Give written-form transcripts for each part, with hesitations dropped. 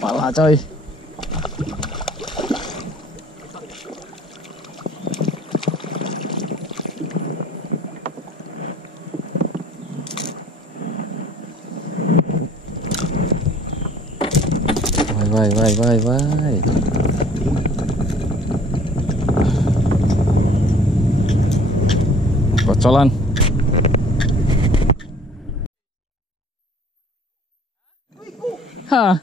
Pala coy. Vai. Kocolan. Hah.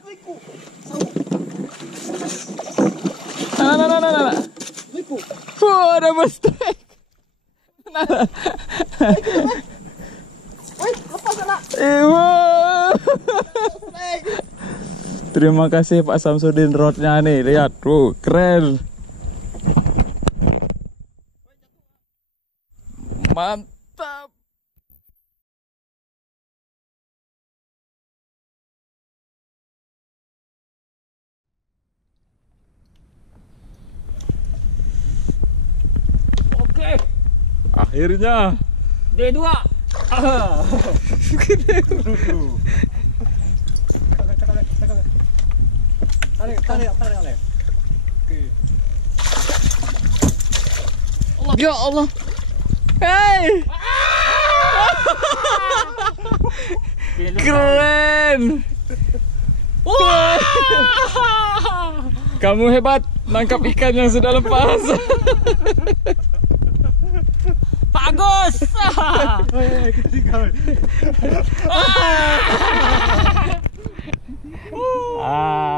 Nah. Wah, ada mistake. Terima kasih Pak Samsudin rodnya nih, lihat tuh, keren. Mantap. Oke. Akhirnya D2. Tarik. Ya Allah. Hey. Keren. Kamu hebat nangkap ikan yang sudah lepas. Pak Agus. Ah.